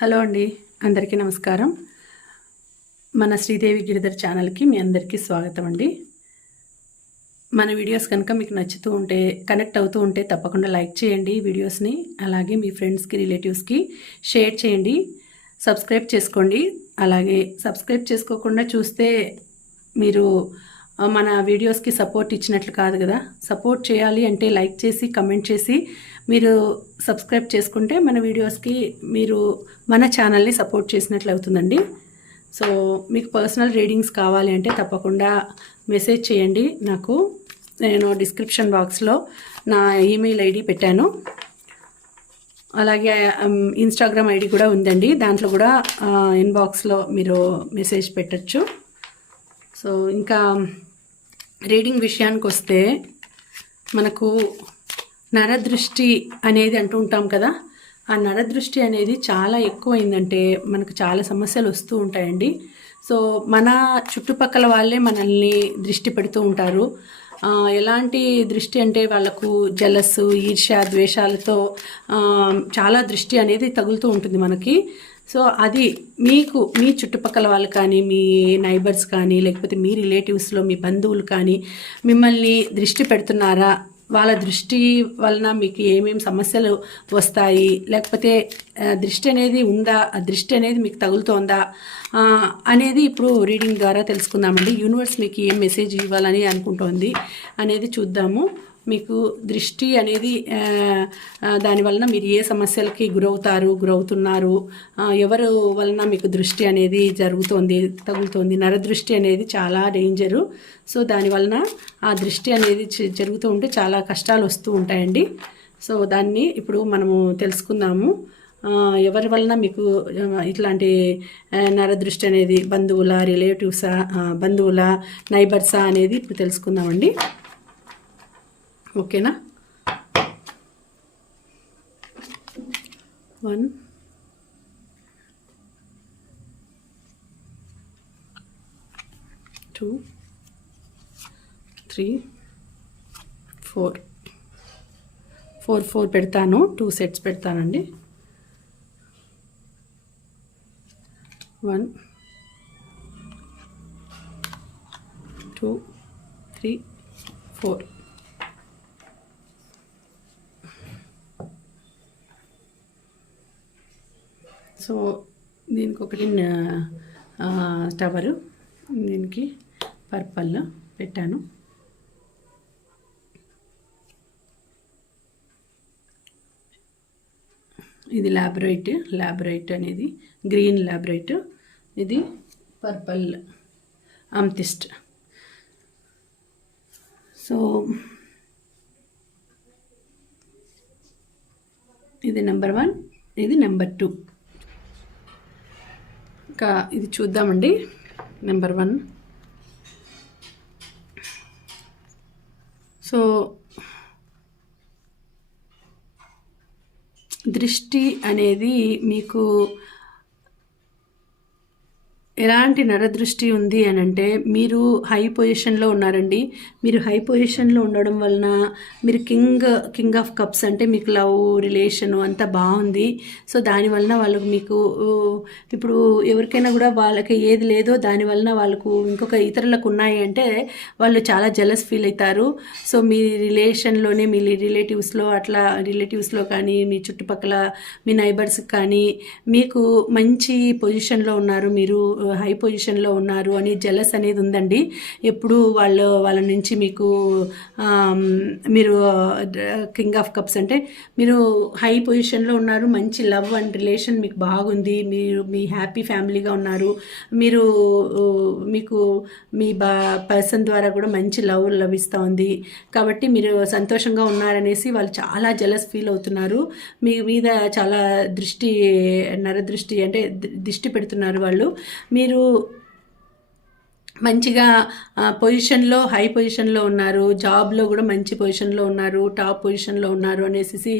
Hello అండి, అందరికీ నమస్కారం. మన శ్రీదేవి గిరిధర్ ఛానల్కి మీ అందరికీ స్వాగతం అండి. మన వీడియోస్ కనుక మీకు నచ్చుతూ ఉంటే, కనెక్ట్ అవుతూ ఉంటే తప్పకుండా లైక్ చేయండి వీడియోస్ని. అలాగే మీ ఫ్రెండ్స్కి, రిలేటివ్స్కి షేర్ చేయండి. సబ్స్క్రైబ్ చేసుకోండి. అలాగే సబ్స్క్రైబ్ చేసుకోకుండా చూస్తే మీరు మన వీడియోస్కి సపోర్ట్ ఇచ్చినట్లు కాదు కదా. సపోర్ట్ చేయాలి అంటే లైక్ చేసి, కమెంట్ చేసి మీరు సబ్స్క్రైబ్ చేసుకుంటే మన వీడియోస్కి మీరు మన ఛానల్ని సపోర్ట్ చేసినట్లు అవుతుందండి. సో మీకు పర్సనల్ రీడింగ్స్ కావాలి అంటే తప్పకుండా మెసేజ్ చేయండి నాకు. నేను డిస్క్రిప్షన్ బాక్స్లో నా ఈమెయిల్ ఐడి పెట్టాను. అలాగే ఇన్స్టాగ్రామ్ ఐడి కూడా ఉందండి. దాంట్లో కూడా ఇన్బాక్స్లో మీరు మెసేజ్ పెట్టచ్చు. సో ఇంకా రీడింగ్ విషయానికి వస్తే, మనకు నరదృష్టి అనేది అంటూ ఉంటాం కదా. ఆ నరదృష్టి అనేది చాలా ఎక్కువైందంటే మనకు చాలా సమస్యలు వస్తూ ఉంటాయండి. సో మన చుట్టుపక్కల వాళ్ళే మనల్ని దృష్టి పెడుతూ ఉంటారు. ఎలాంటి దృష్టి అంటే వాళ్ళకు జలస్సు, ఈర్ష్య, ద్వేషాలతో చాలా దృష్టి అనేది తగులుతూ ఉంటుంది మనకి. సో అది మీకు మీ చుట్టుపక్కల వాళ్ళు కానీ, మీ నైబర్స్ కానీ, లేకపోతే మీ రిలేటివ్స్లో మీ బంధువులు కానీ మిమ్మల్ని దృష్టి పెడుతున్నారా, వాళ్ళ దృష్టి వలన మీకు ఏమేమి సమస్యలు వస్తాయి, లేకపోతే దృష్టి అనేది ఉందా, ఆ దృష్టి అనేది మీకు తగులుతోందా అనేది ఇప్పుడు రీడింగ్ ద్వారా తెలుసుకుందామండి. యూనివర్స్ మీకు ఏం మెసేజ్ ఇవ్వాలని అనుకుంటోంది అనేది చూద్దాము. మీకు దృష్టి అనేది దానివలన మీరు ఏ సమస్యలకి గురవుతున్నారు, ఎవరు వలన మీకు దృష్టి అనేది తగులుతోంది. నరదృష్టి అనేది చాలా డేంజరు. సో దానివలన ఆ దృష్టి అనేది జరుగుతూ ఉంటే చాలా కష్టాలు వస్తూ ఉంటాయండి. సో దాన్ని ఇప్పుడు మనము తెలుసుకుందాము. ఎవరి వలన మీకు ఇట్లాంటి నరదృష్టి అనేది, బంధువుల నైబర్సా అనేది ఇప్పుడు తెలుసుకుందామండి. ఓకేనా? 1 2 3 4 పెడతాను. 2 సెట్స్ పెడతానండి. 1 2 3 4. సో దీనికి ఒకటి టవరు, దీనికి పర్పల్ పెట్టాను. ఇది ల్యాబ్రైట్ అనేది గ్రీన్ ల్యాబ్రైట్, ఇది పర్పల్ అమ్తిస్ట్. సో ఇది నెంబర్ 1, ఇది నెంబర్ 2. ఇంకా ఇది చూద్దామండి. నెంబర్ 1. సో దృష్టి అనేది మీకు ఎలాంటి నరదృష్టి ఉంది అని అంటే, మీరు హై పొజిషన్లో ఉన్నారండి. మీరు హై పొజిషన్లో ఉండడం వలన మీరు కింగ్ ఆఫ్ కప్స్ అంటే మీకు లవ్ రిలేషను అంతా బాగుంది. సో దానివలన వాళ్ళకు మీకు ఇప్పుడు ఎవరికైనా కూడా వాళ్ళకి ఏది లేదో దానివలన వాళ్ళకు ఇంకొక ఇతరులకు ఉన్నాయి అంటే వాళ్ళు చాలా జెలస్ ఫీల్ అవుతారు. సో మీ రిలేషన్లోనే, మీ రిలేటివ్స్లో కానీ, మీ చుట్టుపక్కల మీ నైబర్స్కి కానీ మీకు మంచి పొజిషన్లో ఉన్నారు, మీరు హై పొజిషన్లో ఉన్నారు అని జెలస్ అనేది ఉందండి. ఎప్పుడు వాళ్ళ నుంచి మీకు మీరు కింగ్ ఆఫ్ కప్స్ అంటే మీరు హై పొజిషన్లో ఉన్నారు, మంచి లవ్ అండ్ రిలేషన్ మీకు బాగుంది, మీ హ్యాపీ ఫ్యామిలీగా ఉన్నారు, మీకు మీ పర్సన్ ద్వారా కూడా మంచి లవ్ లభిస్తూ ఉంది. కాబట్టి మీరు సంతోషంగా ఉన్నారనేసి వాళ్ళు చాలా జెలస్ ఫీల్ అవుతున్నారు. మీ మీద చాలా నరదృష్టి అంటే దిష్టి పెడుతున్నారు వాళ్ళు. మీరు మంచిగా హై పొజిషన్లో ఉన్నారు, జాబ్లో కూడా మంచి పొజిషన్లో ఉన్నారు, టాప్ పొజిషన్లో ఉన్నారు అనేసి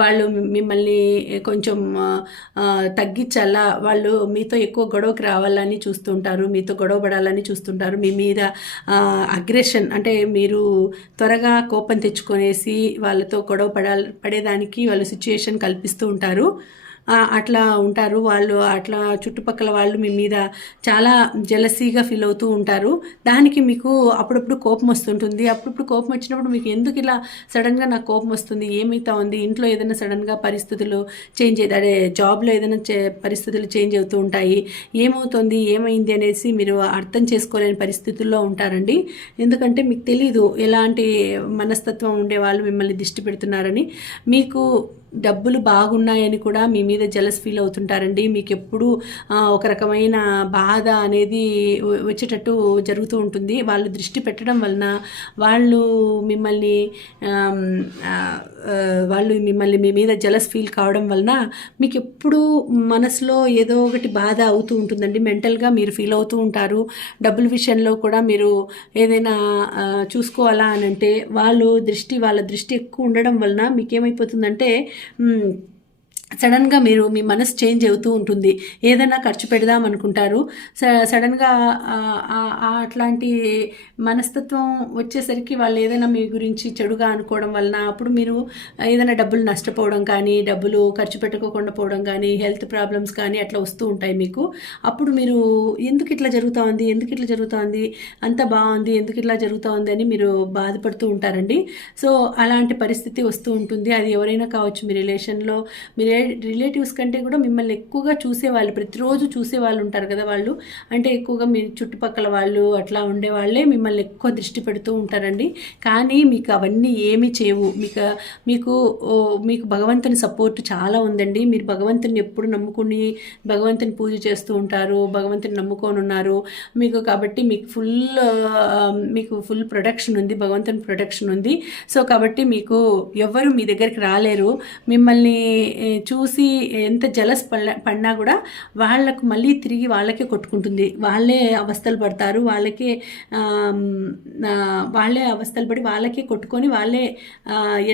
వాళ్ళు మిమ్మల్ని కొంచెం తగ్గించాలా, వాళ్ళు మీతో ఎక్కువ గొడవకి రావాలని చూస్తుంటారు, మీతో గొడవ పడాలని చూస్తుంటారు. మీ మీద అగ్రెషన్ అంటే మీరు త్వరగా కోపం తెచ్చుకొనేసి వాళ్ళతో గొడవ పడేదానికి వాళ్ళు సిచ్యుయేషన్ కల్పిస్తూ ఉంటారు. అట్లా ఉంటారు వాళ్ళు. అట్లా చుట్టుపక్కల వాళ్ళు మీ మీద చాలా జెలసీగా ఫీల్ అవుతూ ఉంటారు. దానికి మీకు అప్పుడప్పుడు కోపం వస్తుంటుంది. అప్పుడప్పుడు కోపం వచ్చినప్పుడు మీకు ఎందుకు ఇలా సడన్గా నాకు కోపం వస్తుంది, ఏమైతా ఉంది, ఇంట్లో ఏదైనా సడన్గా పరిస్థితులు చేంజ్ అదే జాబ్లో ఏదైనా పరిస్థితులు చేంజ్ అవుతూ ఉంటాయి, ఏమవుతుంది ఏమైంది అనేసి మీరు అర్థం చేసుకోలేని పరిస్థితుల్లో ఉంటారండి. ఎందుకంటే మీకు తెలీదు ఎలాంటి మనస్తత్వం ఉండే వాళ్ళు మిమ్మల్ని దిష్టి పెడుతున్నారని. మీకు డబ్బులు బాగున్నాయని కూడా మీ మీద జలస్ ఫీల్ అవుతుంటారండి. మీకు ఎప్పుడు ఒక రకమైన బాధ అనేది వచ్చేటట్టు జరుగుతూ ఉంటుంది. వాళ్ళు దృష్టి పెట్టడం వలన వాళ్ళు మిమ్మల్ని మీ మీద జలస్ ఫీల్ కావడం వలన మీకు ఎప్పుడు మనసులో ఏదో ఒకటి బాధ అవుతూ ఉంటుందండి. మెంటల్గా మీరు ఫీల్ అవుతూ ఉంటారు. డబ్బుల విషయంలో కూడా మీరు ఏదైనా చూసుకోవాలా అని అంటే వాళ్ళ దృష్టి ఎక్కువ ఉండడం వలన మీకేమైపోతుందంటే సడన్గా మీ మనసు చేంజ్ అవుతూ ఉంటుంది. ఏదైనా ఖర్చు పెడదాం అనుకుంటారు, సడన్గా అట్లాంటి మనస్తత్వం వచ్చేసరికి వాళ్ళు ఏదైనా మీ గురించి చెడుగా అనుకోవడం వలన అప్పుడు మీరు ఏదైనా డబ్బులు నష్టపోవడం కానీ, డబ్బులు ఖర్చు పెట్టుకోకుండా పోవడం కానీ, హెల్త్ ప్రాబ్లమ్స్ కానీ అట్లా వస్తూ ఉంటాయి మీకు. అప్పుడు మీరు ఎందుకు ఇట్లా జరుగుతోంది, అంత బాగుంది, ఎందుకు ఇట్లా జరుగుతోంది అని మీరు బాధపడుతూ ఉంటారండి. సో అలాంటి పరిస్థితి వస్తూ ఉంటుంది. అది ఎవరైనా కావచ్చు, మీ రిలేషన్లో రిలేటివ్స్ కంటే కూడా మిమ్మల్ని ఎక్కువగా చూసేవాళ్ళు, ప్రతిరోజు చూసేవాళ్ళు ఉంటారు కదా, వాళ్ళు అంటే ఎక్కువగా మీ చుట్టుపక్కల వాళ్ళు అట్లా ఉండేవాళ్ళే మిమ్మల్ని ఎక్కువ దృష్టి పెడుతూ ఉంటారండి. కానీ మీకు అవన్నీ ఏమీ చేయవు. మీకు భగవంతుని సపోర్ట్ చాలా ఉందండి. మీరు భగవంతుని ఎప్పుడు నమ్ముకుని భగవంతుని పూజ చేస్తూ ఉంటారు, భగవంతుని నమ్ముకొని ఉన్నారు మీకు. కాబట్టి మీకు ఫుల్ ప్రొటెక్షన్ ఉంది, భగవంతుని ప్రొటెక్షన్ ఉంది. సో కాబట్టి మీకు ఎవ్వరు మీ దగ్గరికి రాలేరు. మిమ్మల్ని చూసి ఎంత జలస్ పడినా కూడా వాళ్ళకు మళ్ళీ తిరిగి వాళ్ళకే కొట్టుకుంటుంది. వాళ్ళే అవస్థలు పడతారు, వాళ్ళే అవస్థలు పడి వాళ్ళకే కొట్టుకొని వాళ్ళే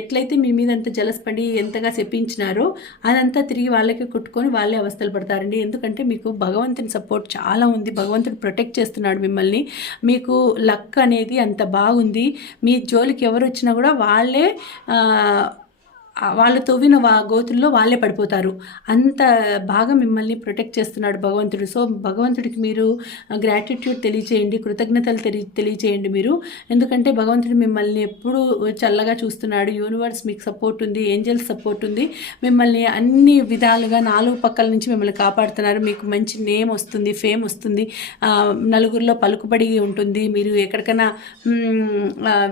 ఎట్లయితే మీ మీద అంత జలస్ పడి ఎంతగా చెప్పించినారో అదంతా తిరిగి వాళ్ళకే కొట్టుకొని వాళ్ళే అవస్థలు పడతారండి. ఎందుకంటే మీకు భగవంతుని సపోర్ట్ చాలా ఉంది, భగవంతుడు ప్రొటెక్ట్ చేస్తున్నాడు మిమ్మల్ని. మీకు లక్ అనేది అంత బాగుంది. మీ జోలికి ఎవరు వచ్చినా కూడా వాళ్ళు తవ్విన గోతుల్లో వాళ్ళే పడిపోతారు. అంత బాగా మిమ్మల్ని ప్రొటెక్ట్ చేస్తున్నాడు భగవంతుడు. సో భగవంతుడికి మీరు గ్రాటిట్యూడ్ తెలియచేయండి, కృతజ్ఞతలు తెలియచేయండి మీరు. ఎందుకంటే భగవంతుడు మిమ్మల్ని ఎప్పుడు చల్లగా చూస్తున్నాడు. యూనివర్స్ మీకు సపోర్ట్ ఉంది, ఏంజల్స్ సపోర్ట్ ఉంది. మిమ్మల్ని అన్ని విధాలుగా 4 పక్కల నుంచి మిమ్మల్ని కాపాడుతున్నారు. మీకు మంచి నేమ్ వస్తుంది, ఫేమ్ వస్తుంది, నలుగురిలో పలుకుబడి ఉంటుంది. మీరు ఎక్కడికైనా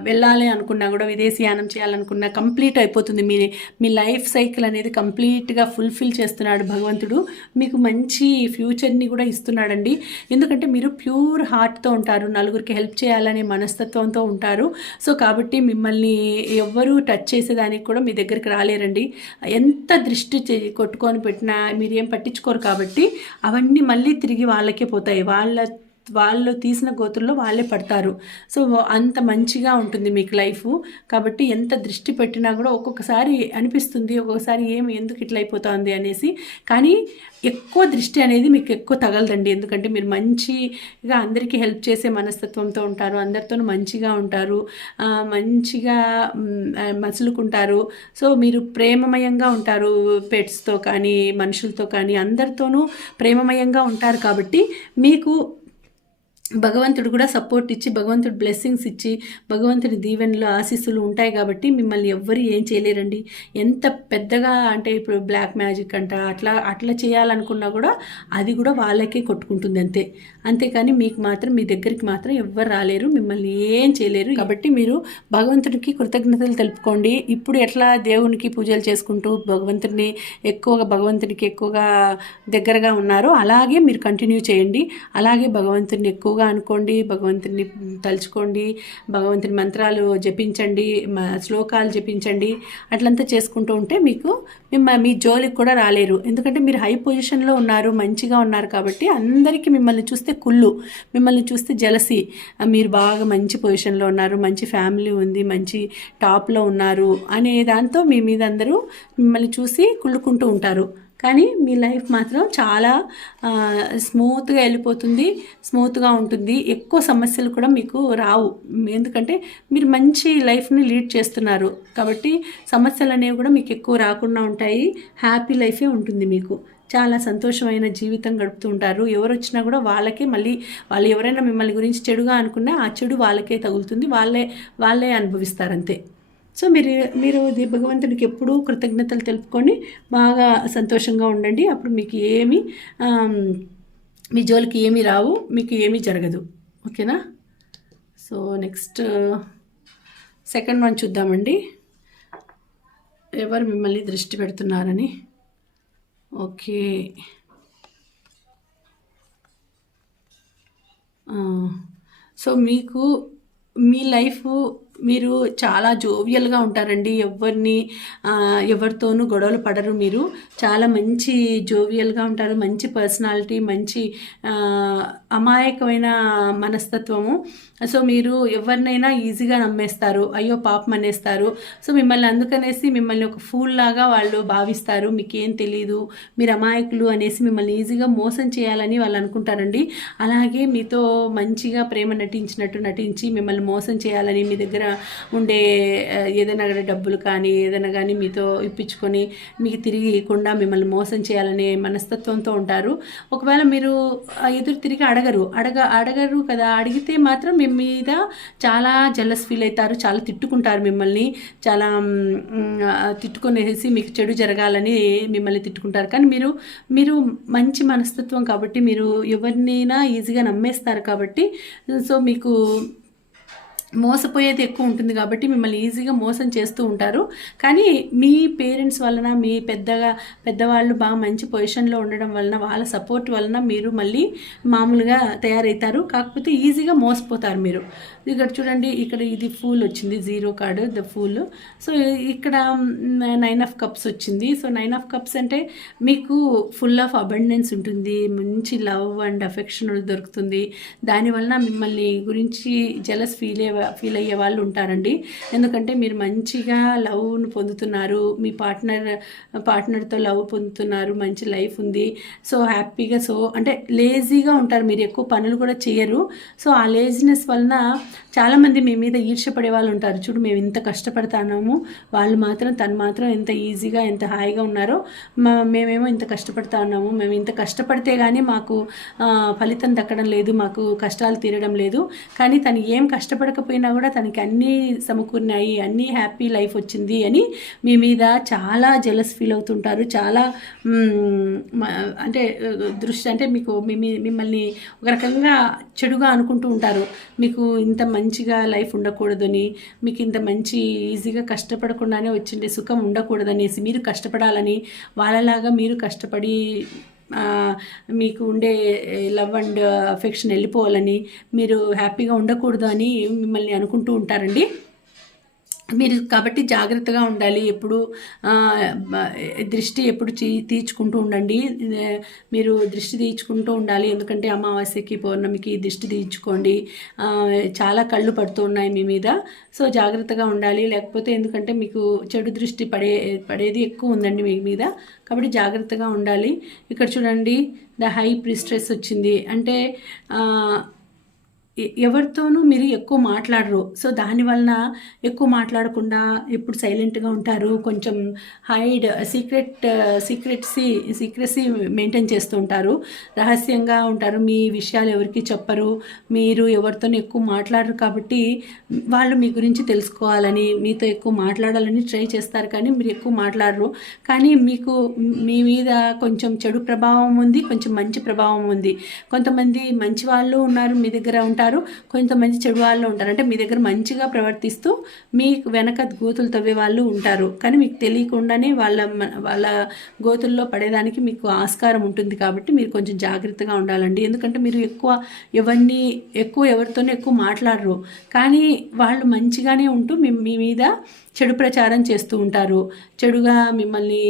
వెళ్ళాలి అనుకున్నా కూడా, విదేశీయానం చేయాలనుకున్నా కంప్లీట్ అయిపోతుంది. మీ లైఫ్ సైకిల్ అనేది కంప్లీట్గా ఫుల్ఫిల్ చేస్తున్నాడు భగవంతుడు. మీకు మంచి ఫ్యూచర్ని కూడా ఇస్తున్నాడండి. ఎందుకంటే మీరు ప్యూర్ హార్ట్తో ఉంటారు, నలుగురికి హెల్ప్ చేయాలనే మనస్తత్వంతో ఉంటారు. సో కాబట్టి మిమ్మల్ని ఎవ్వరూ టచ్ చేసేదానికి కూడా మీ దగ్గరికి రాలేరండి. ఎంత దృష్టి కొట్టుకొని పెట్టినా మీరేం పట్టించుకోరు. కాబట్టి అవన్నీ మళ్ళీ తిరిగి వాళ్ళకే పోతాయి. వాళ్ళు తీసిన గోతుల్లో వాళ్ళే పడతారు. సో అంత మంచిగా ఉంటుంది మీకు లైఫ్. కాబట్టి ఎంత దృష్టి పెట్టినా కూడా ఒక్కొక్కసారి అనిపిస్తుంది, ఒక్కొక్కసారి ఎందుకు ఇట్లా అయిపోతుంది అనేసి. కానీ ఎక్కువ దృష్టి అనేది మీకు ఎక్కువ తగలదండి. ఎందుకంటే మీరు మంచిగా అందరికీ హెల్ప్ చేసే మనస్తత్వంతో ఉంటారు, అందరితో మంచిగా ఉంటారు, మంచిగా మసులుకుంటారు. సో మీరు ప్రేమమయంగా ఉంటారు, పెట్స్తో కానీ మనుషులతో కానీ అందరితోనూ ప్రేమమయంగా ఉంటారు. కాబట్టి మీకు భగవంతుడు కూడా సపోర్ట్ ఇచ్చి, భగవంతుడు బ్లెస్సింగ్స్ ఇచ్చి, భగవంతుడి దీవెనలు ఆశీస్సులు ఉంటాయి. కాబట్టి మిమ్మల్ని ఎవ్వరు ఏం చేయలేరండి. ఎంత పెద్దగా అంటే ఇప్పుడు బ్లాక్ మ్యాజిక్ అంట అట్లా చేయాలనుకున్నా కూడా అది కూడా వాళ్ళకే కొట్టుకుంటుంది అంతేకాని మీకు మాత్రం, మీ దగ్గరికి మాత్రం ఎవ్వరు రాలేరు, మిమ్మల్ని ఏం చేయలేరు. కాబట్టి మీరు భగవంతుడికి కృతజ్ఞతలు తెలుపుకోండి. ఇప్పుడు ఎట్లా దేవునికి పూజలు చేసుకుంటూ భగవంతుడికి ఎక్కువగా దగ్గరగా ఉన్నారో అలాగే మీరు కంటిన్యూ చేయండి. అలాగే భగవంతుడిని ఎక్కువగా అనుకోండి, భగవంతుని తలుచుకోండి, భగవంతుని మంత్రాలు జపించండి, శ్లోకాలు జపించండి. అట్లంతా చేసుకుంటూ ఉంటే మీ జోలికి కూడా రాలేరు. ఎందుకంటే మీరు హై పొజిషన్లో ఉన్నారు, మంచిగా ఉన్నారు. కాబట్టి అందరికీ మిమ్మల్ని చూస్తే కుళ్ళు, మిమ్మల్ని చూస్తే జలసి, మీరు బాగా మంచి పొజిషన్లో ఉన్నారు, మంచి ఫ్యామిలీ ఉంది, మంచి టాప్లో ఉన్నారు అనే దాంతో మీ మీద అందరూ మిమ్మల్ని చూసి కుళ్ళుకుంటూ ఉంటారు. కానీ మీ లైఫ్ మాత్రం చాలా స్మూత్గా వెళ్ళిపోతుంది, స్మూత్గా ఉంటుంది. ఎక్కువ సమస్యలు కూడా మీకు రావు, ఎందుకంటే మీరు మంచి లైఫ్ని లీడ్ చేస్తున్నారు కాబట్టి సమస్యలు అనేవి కూడా మీకు ఎక్కువ రాకుండా ఉంటాయి. హ్యాపీ లైఫే ఉంటుంది, మీకు చాలా సంతోషమైన జీవితం గడుపుతూ ఉంటారు. ఎవరు వచ్చినా కూడా వాళ్ళకే మళ్ళీ వాళ్ళు ఎవరైనా మిమ్మల్ని గురించి చెడుగా అనుకున్నా ఆ చెడు వాళ్ళకే తగులుతుంది, వాళ్ళే అనుభవిస్తారు అంతే. సో మీరు భగవంతుడికి ఎప్పుడూ కృతజ్ఞతలు తెలుపుకొని బాగా సంతోషంగా ఉండండి. అప్పుడు మీకు మీ జోలికి ఏమీ రావు, మీకు ఏమీ జరగదు. ఓకేనా? సో నెక్స్ట్ సెకండ్ వన్ చూద్దామండి. ఎవరు మిమ్మల్ని దృష్టి పెడుతున్నారని. ఓకే, సో మీకు మీ లైఫ్ మీరు చాలా జోవియల్గా ఉంటారండి. ఎవరితోనూ గొడవలు పడరు. మీరు చాలా మంచి జోవియల్గా ఉంటారు, మంచి పర్సనాలిటీ, మంచి అమాయకమైన మనస్తత్వము. సో మీరు ఎవరినైనా ఈజీగా నమ్మేస్తారు, అయ్యో పాపం అనేస్తారు. సో మిమ్మల్ని అందుకనేసి మిమ్మల్ని ఒక ఫూల్ లాగా వాళ్ళు భావిస్తారు. మీకేం తెలీదు, మీరు అమాయకులు అనేసి మిమ్మల్ని ఈజీగా మోసం చేయాలని వాళ్ళు అనుకుంటారండి. అలాగే మీతో మంచిగా ప్రేమ నటించి మిమ్మల్ని మోసం చేయాలని మీ దగ్గర ఉండే ఏదైనా డబ్బులు కానీ ఏదైనా కానీ మీతో ఇప్పించుకొని మీకు తిరిగి ఇవ్వకుండా మిమ్మల్ని మోసం చేయాలనే మనస్తత్వంతో ఉంటారు. ఒకవేళ మీరు ఎదురు తిరిగి అడగరు కదా, అడిగితే మాత్రం మీ మీద చాలా జెలస్ ఫీల్ అవుతారు, చాలా తిట్టుకుంటారు మిమ్మల్ని, చాలా తిట్టుకునేసి మీకు చెడు జరగాలని మిమ్మల్ని తిట్టుకుంటారు. కానీ మీరు మంచి మనస్తత్వం కాబట్టి మీరు ఎవరినైనా ఈజీగా నమ్మేస్తారు కాబట్టి సో మీకు మోసపోయేది ఎక్కువ ఉంటుంది కాబట్టి మిమ్మల్ని ఈజీగా మోసం చేస్తూ ఉంటారు. కానీ మీ పేరెంట్స్ వలన, మీ పెద్దవాళ్ళు బాగా మంచి పొజిషన్లో ఉండడం వలన, వాళ్ళ సపోర్ట్ వలన మీరు మళ్ళీ మామూలుగా తయారవుతారు. కాకపోతే ఈజీగా మోసపోతారు మీరు. ఇక్కడ చూడండి, ఇక్కడ ఇది ఫూల్ వచ్చింది, 0 కార్డు, ద ఫూల్. సో ఇక్కడ 9 ఆఫ్ కప్స్ వచ్చింది. సో 9 ఆఫ్ కప్స్ అంటే మీకు ఫుల్ ఆఫ్ అబండెన్స్ ఉంటుంది, మంచి లవ్ అండ్ అఫెక్షన్ దొరుకుతుంది. దానివలన మిమ్మల్ని గురించి జెలస్ ఫీల్ అయ్యే వాళ్ళు ఉంటారండి. ఎందుకంటే మీరు మంచిగా లవ్ను పొందుతున్నారు, మీ పార్ట్నర్తో లవ్ పొందుతున్నారు, మంచి లైఫ్ ఉంది. సో హ్యాపీగా, సో అంటే లేజీగా ఉంటారు, మీరు ఎక్కువ పనులు కూడా చేయరు. సో ఆ లేజినెస్ వలన చాలామంది మీ మీద ఈర్ష్యపడే వాళ్ళు ఉంటారు. చూడు, మేము ఇంత కష్టపడతాము, తను మాత్రం ఎంత ఈజీగా ఎంత హాయిగా ఉన్నారో, మేమేమో ఇంత కష్టపడతా ఉన్నాము, మేము ఇంత కష్టపడితే కానీ మాకు ఫలితం దక్కడం లేదు, మాకు కష్టాలు తీరడం లేదు. కానీ తను ఏం కష్టపడకపోయినా కూడా తనకి అన్నీ సమకూరినాయి, అన్నీ హ్యాపీ లైఫ్ వచ్చింది అని మీ మీద చాలా జెలస్ ఫీల్ అవుతుంటారు. చాలా అంటే మీకు మిమ్మల్ని ఒక రకంగా చెడుగా అనుకుంటూ ఉంటారు. మీకు ఇంత మంచిగా లైఫ్ ఉండకూడదని, మీకు ఇంత మంచి ఈజీగా కష్టపడకుండానే వచ్చిండే సుఖం ఉండకూడదనేసి, మీరు కష్టపడాలని, వాళ్ళలాగా మీరు కష్టపడి మీకు ఉండే లవ్ అండ్ అఫెక్షన్ వెళ్ళిపోవాలని, మీరు హ్యాపీగా ఉండకూడదు అని మిమ్మల్ని అనుకుంటూ ఉంటారండి. మీరు కాబట్టి జాగ్రత్తగా ఉండాలి. ఎప్పుడు దృష్టి ఎప్పుడు తీర్చుకుంటూ ఉండండి. మీరు దృష్టి తీర్చుకుంటూ ఉండాలి. ఎందుకంటే అమావాస్యకి పౌర్ణమికి దృష్టి తీర్చుకోండి. చాలా కళ్ళు పడుతూ ఉన్నాయి మీ మీద. సో జాగ్రత్తగా ఉండాలి. లేకపోతే ఎందుకంటే మీకు చెడు దృష్టి పడేది ఎక్కువ ఉందండి మీ మీద, కాబట్టి జాగ్రత్తగా ఉండాలి. ఇక్కడ చూడండి, ద హై ప్రీస్ట్రెస్ వచ్చింది. అంటే ఎవరితోనూ మీరు ఎక్కువ మాట్లాడరు. సో దానివలన ఎక్కువ మాట్లాడకుండా ఎప్పుడు సైలెంట్గా ఉంటారు. కొంచెం సీక్రెసీ మెయింటైన్ చేస్తూ ఉంటారు, రహస్యంగా ఉంటారు. మీ విషయాలు ఎవరికి చెప్పరు. మీరు ఎవరితోనూ ఎక్కువ మాట్లాడరు కాబట్టి వాళ్ళు మీ గురించి తెలుసుకోవాలని, మీతో ఎక్కువ మాట్లాడాలని ట్రై చేస్తారు. కానీ మీరు ఎక్కువ మాట్లాడరు. కానీ మీ మీద కొంచెం చెడు ప్రభావం ఉంది, కొంచెం మంచి ప్రభావం ఉంది. కొంతమంది మంచి వాళ్ళు ఉన్నారు, మీ దగ్గర ఉంటారు. కొంతమంది చెడు వాళ్ళు ఉంటారు. అంటే మీ దగ్గర మంచిగా ప్రవర్తిస్తూ మీ వెనక గోతులు తవ్వే వాళ్ళు ఉంటారు. కానీ మీకు తెలియకుండానే వాళ్ళ గోతుల్లో పడేదానికి మీకు ఆస్కారం ఉంటుంది. కాబట్టి మీరు కొంచెం జాగ్రత్తగా ఉండాలండి. ఎందుకంటే మీరు ఎవరితోనూ ఎక్కువ మాట్లాడరు. కానీ వాళ్ళు మంచిగానే ఉంటూ మీ మీద చెడు ప్రచారం చేస్తూ ఉంటారు. చెడుగా మిమ్మల్ని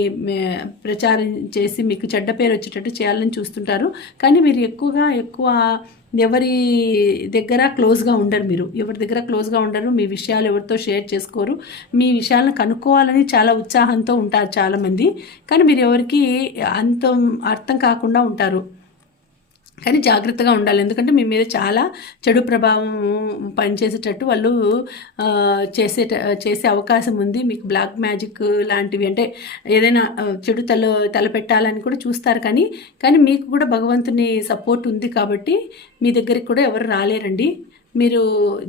ప్రచారం చేసి మీకు చెడ్డ పేరు వచ్చేటట్టు చేయాలని చూస్తుంటారు. కానీ మీరు ఎక్కువ ఎవరి దగ్గర క్లోజ్గా ఉండరు. మీరు ఎవరి దగ్గర క్లోజ్గా ఉండరు. మీ విషయాలు ఎవరితో షేర్ చేసుకోరు. మీ విషయాలను కనుక్కోవాలని చాలా ఉత్సాహంతో ఉంటారు చాలామంది. కానీ మీరు ఎవరికి అంత అర్థం కాకుండా ఉంటారు. కానీ జాగ్రత్తగా ఉండాలి. ఎందుకంటే మీ మీద చాలా చెడు ప్రభావం పనిచేసేటట్టు వాళ్ళు చేసే అవకాశం ఉంది. మీకు బ్లాక్ మ్యాజిక్ లాంటివి, అంటే ఏదైనా చెడు తలపెట్టాలని కూడా చూస్తారు. కానీ మీకు కూడా భగవంతుని సపోర్ట్ ఉంది కాబట్టి మీ దగ్గరికి కూడా ఎవరు రాలేరండి. మీరు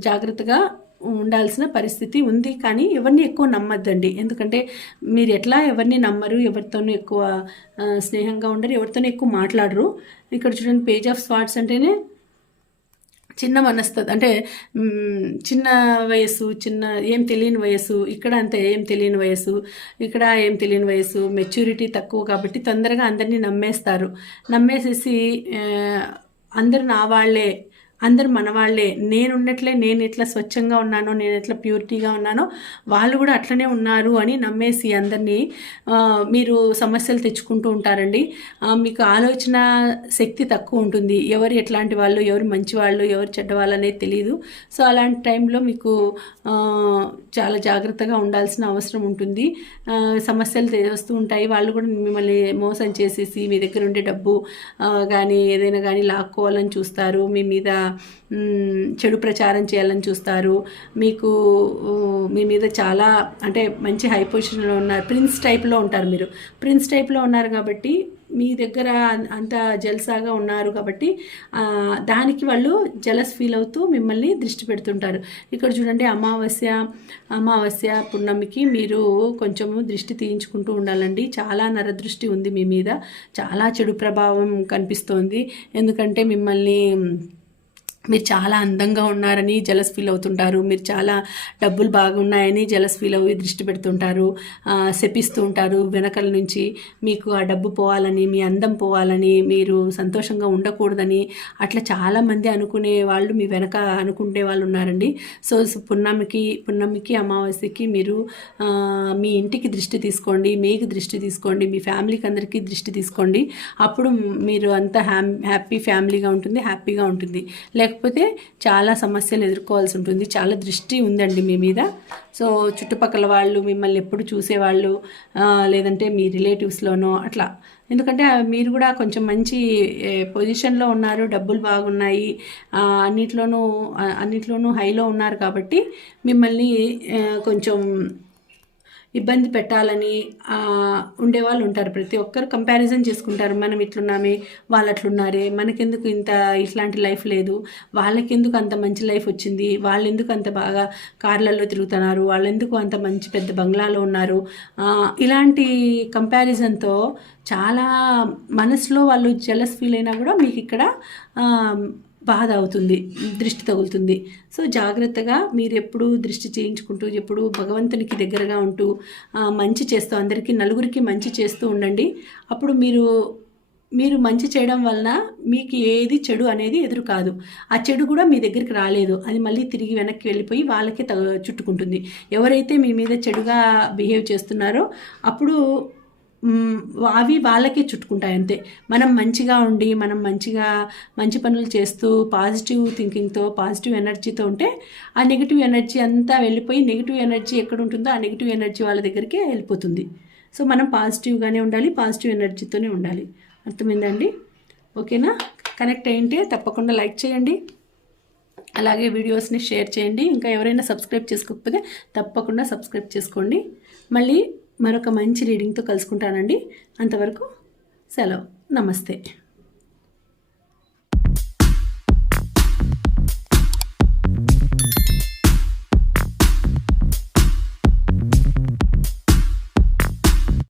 జాగ్రత్తగా ఉండాల్సిన పరిస్థితి ఉంది. కానీ ఎవరిని ఎక్కువ నమ్మద్దండి. ఎందుకంటే మీరు ఎట్లా ఎవరిని నమ్మరు, ఎవరితోనూ ఎక్కువ స్నేహంగా ఉండరు, ఎవరితోనూ ఎక్కువ మాట్లాడరు. ఇక్కడ చూడండి, పేజ్ ఆఫ్ స్వార్డ్స్ అంటేనే చిన్న మనస్తత్వం, అంటే చిన్న వయసు, ఏం తెలియని వయసు. ఇక్కడ అంతే, ఏం తెలియని వయసు, ఇక్కడ ఏం తెలియని వయసు. మెచ్యూరిటీ తక్కువ కాబట్టి తొందరగా అందరినీ నమ్మేసేసి అందరు నా వాళ్ళే, అందరు మన వాళ్ళే, నేనున్నట్లే, నేను ఎట్లా స్వచ్ఛంగా ఉన్నానో, నేను ఎట్లా ప్యూరిటీగా ఉన్నానో వాళ్ళు కూడా అట్లనే ఉన్నారు అని నమ్మేసి అందరినీ మీరు సమస్యలు తెచ్చుకుంటూ ఉంటారండి. మీకు ఆలోచన శక్తి తక్కువ ఉంటుంది. ఎవరు ఎట్లాంటి వాళ్ళు, ఎవరు మంచి వాళ్ళు, ఎవరు చెడ్డవాళ్ళు అనేది తెలియదు. సో అలాంటి టైంలో మీకు చాలా జాగ్రత్తగా ఉండాల్సిన అవసరం ఉంటుంది. సమస్యలు వస్తూ ఉంటాయి. వాళ్ళు కూడా మిమ్మల్ని మోసం చేసేసి మీ దగ్గర ఉండే డబ్బు కానీ ఏదైనా కానీ లాక్కోవాలని చూస్తారు. మీ మీద చెడు ప్రచారం చేయాలని చూస్తారు. మీ మీద చాలా, అంటే మంచి హై పొజిషన్లో ఉన్నారు, ప్రిన్స్ టైప్లో ఉంటారు. మీరు ప్రిన్స్ టైప్లో ఉన్నారు కాబట్టి మీ దగ్గర అంత జల్సాగా ఉన్నారు కాబట్టి దానికి వాళ్ళు జలస్ ఫీల్ అవుతూ మిమ్మల్ని దృష్టి పెడుతుంటారు. ఇక్కడ చూడండి, అమావాస్య పున్నమికి మీరు కొంచెము దృష్టి తీయించుకుంటూ ఉండాలండి. చాలా నరదృష్టి ఉంది మీ మీద, చాలా చెడు ప్రభావం కనిపిస్తోంది. ఎందుకంటే మీరు చాలా అందంగా ఉన్నారని జలస్ ఫీల్ అవుతుంటారు. మీరు చాలా డబ్బులు బాగున్నాయని జలస్ ఫీల్ అయ్యి దృష్టి పెడుతుంటారు, శపిస్తూ ఉంటారు వెనకల నుంచి. మీకు ఆ డబ్బు పోవాలని, మీ అందం పోవాలని, మీరు సంతోషంగా ఉండకూడదని అట్లా చాలామంది అనుకునే వాళ్ళు మీ వెనక అనుకుంటే వాళ్ళు ఉన్నారండి. సో పున్నమికి అమావాస్యకి మీరు మీ ఇంటికి దృష్టి తీసుకోండి, మీకు దృష్టి తీసుకోండి, మీ ఫ్యామిలీకి అందరికీ దృష్టి తీసుకోండి. అప్పుడు మీరు అంతా హ్యాపీ ఫ్యామిలీగా ఉంటుంది, హ్యాపీగా ఉంటుంది. లేకపోతే చాలా సమస్యలు ఎదుర్కోవాల్సి ఉంటుంది. చాలా దృష్టి ఉందండి మీ మీద. సో చుట్టుపక్కల వాళ్ళు మిమ్మల్ని ఎప్పుడు చూసేవాళ్ళు, లేదంటే మీ రిలేటివ్స్లోనో అట్లా. ఎందుకంటే మీరు కూడా కొంచెం మంచి పొజిషన్లో ఉన్నారు, డబ్బులు బాగున్నాయి, అన్నిట్లోనూ హైలో ఉన్నారు కాబట్టి మిమ్మల్ని కొంచెం ఇబ్బంది పెట్టాలని ఉండేవాళ్ళు ఉంటారు. ప్రతి ఒక్కరు కంపారిజన్ చేసుకుంటారు. మనం ఇట్లున్నామే, వాళ్ళు అట్లున్నారే, మనకెందుకు ఇట్లాంటి లైఫ్ లేదు, వాళ్ళకెందుకు అంత మంచి లైఫ్ వచ్చింది, వాళ్ళు ఎందుకు అంత బాగా కార్లలో తిరుగుతున్నారు, వాళ్ళు ఎందుకు అంత మంచి పెద్ద బంగ్లాలో ఉన్నారు. ఇలాంటి కంపారిజన్తో చాలా మనసులో వాళ్ళు జెలస్ ఫీల్ అయినా కూడా మీకు ఇక్కడ బాధ అవుతుంది, దృష్టి తగులుతుంది. సో జాగ్రత్తగా మీరు ఎప్పుడు దృష్టి చేయించుకుంటూ, ఎప్పుడు భగవంతునికి దగ్గరగా ఉంటూ మంచి చేస్తూ, అందరికీ నలుగురికి మంచి చేస్తూ ఉండండి. అప్పుడు మీరు మంచి చేయడం వలన మీకు ఏది చెడు అనేది ఎదురు కాదు. ఆ చెడు కూడా మీ దగ్గరికి రాలేదు, అది మళ్ళీ తిరిగి వెనక్కి వెళ్ళిపోయి వాళ్ళకే చుట్టుకుంటుంది. ఎవరైతే మీ మీద చెడుగా బిహేవ్ చేస్తున్నారో అప్పుడు అవి వాళ్ళకే చుట్టుకుంటాయి అంతే. మనం మంచిగా ఉండి, మనం మంచి పనులు చేస్తూ పాజిటివ్ థింకింగ్తో, పాజిటివ్ ఎనర్జీతో ఉంటే ఆ నెగిటివ్ ఎనర్జీ అంతా వెళ్ళిపోయి, నెగిటివ్ ఎనర్జీ ఎక్కడ ఉంటుందో ఆ నెగిటివ్ ఎనర్జీ వాళ్ళ దగ్గరికి వెళ్ళిపోతుంది. సో మనం పాజిటివ్గానే ఉండాలి, పాజిటివ్ ఎనర్జీతోనే ఉండాలి. అర్థమైందండి? ఓకేనా? కనెక్ట్ అయ్యింటే తప్పకుండా లైక్ చేయండి, అలాగే వీడియోస్ని షేర్ చేయండి. ఇంకా ఎవరైనా సబ్స్క్రైబ్ చేసుకోకపోతే తప్పకుండా సబ్స్క్రైబ్ చేసుకోండి. మళ్ళీ మరొక మంచి రీడింగ్తో కలుసుకుంటానండి. అంతవరకు సెలవు. నమస్తే.